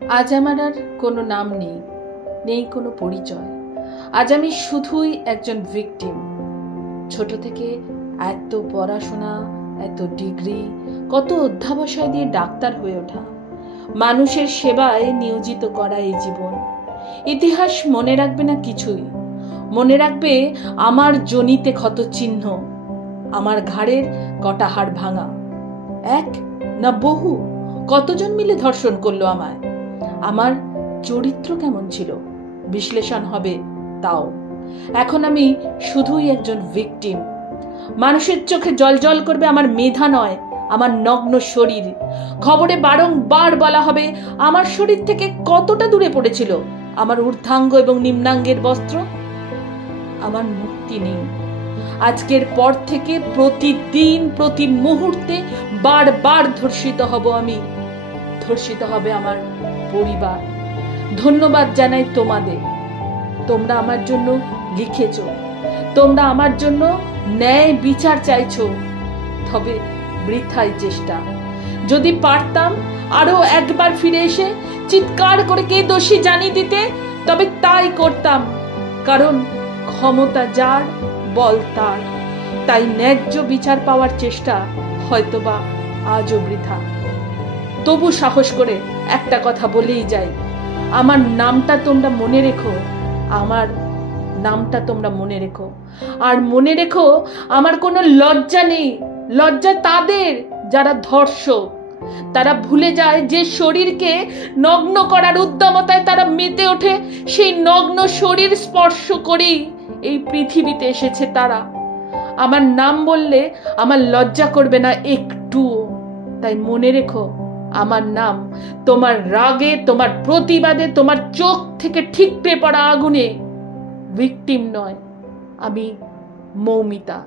আজ আমার আর কোনো নাম নেই, নেই কোনো পরিচয়। আজ আমি শুধুই একজন ভিকটিম। ছোট থেকে এত পড়াশোনা, এত ডিগ্রি, কত অধ্যাবসায় দিয়ে ডাক্তার হয়ে ওঠা, মানুষের সেবায় নিয়োজিত করা এই জীবন। ইতিহাস মনে রাখবে না কিছুই, মনে রাখবে আমার জনিতে ক্ষত চিহ্ন, আমার ঘাড়ের কটা হাড় ভাঙা। এক না বহু, কতজন মিলে ধর্ষণ করলো আমায়। আমার চরিত্র কেমন ছিল বিশ্লেষণ হবে তাও। এখন আমি শুধুই একজন ভিকটিম। মানুষের চোখে জলজল করবে আমার মেধা নয়, আমার নগ্ন শরীর। খবরে বারংবার বলা হবে আমার শরীর থেকে কতটা দূরে পড়েছিল আমার ঊর্ধ্বাঙ্গ এবং নিম্নাঙ্গের বস্ত্র। আমার মুক্তি নেই। আজকের পর থেকে প্রতিদিন, প্রতি মুহূর্তে বারবার ধর্ষিত হব আমি, ধর্ষিত হবে আমার পরিবার। ধন্যবাদ জানাই তোমাদের, তোমরা আমার জন্য লিখেছ, তোমরা আমার জন্য ন্যায় বিচার চাইছো। তবে বৃথাই চেষ্টা। যদি পারতাম আরো একবার ফিরে এসে চিৎকার করে কে দোষী জানিয়ে দিতে, তবে তাই করতাম। কারণ ক্ষমতা যার, বল তার। তাই ন্যায্য বিচার পাওয়ার চেষ্টা হয়তোবা আজও বৃথা। তবু সাহস করে একটা কথা বলেই যাই, আমার নামটা তোমরা মনে রেখো, আমার নামটা তোমরা মনে রেখো। আর মনে রেখো আমার কোনো লজ্জা নেই। লজ্জা তাদের যারা ধর্ষক। তারা ভুলে যায় যে শরীরকে নগ্ন করার উদ্যমতায় তারা মেতে ওঠে, সেই নগ্ন শরীর স্পর্শ করেই এই পৃথিবীতে এসেছে তারা। আমার নাম বললে আমার লজ্জা করবে না একটুও। তাই মনে রেখো, আমার নাম তোমার রাগে, তোমার প্রতিবাদে, তোমার চোখ থেকে ঠিকরে পড়া আগুনে ভিকটিম নয়, আমি মৌমিতা।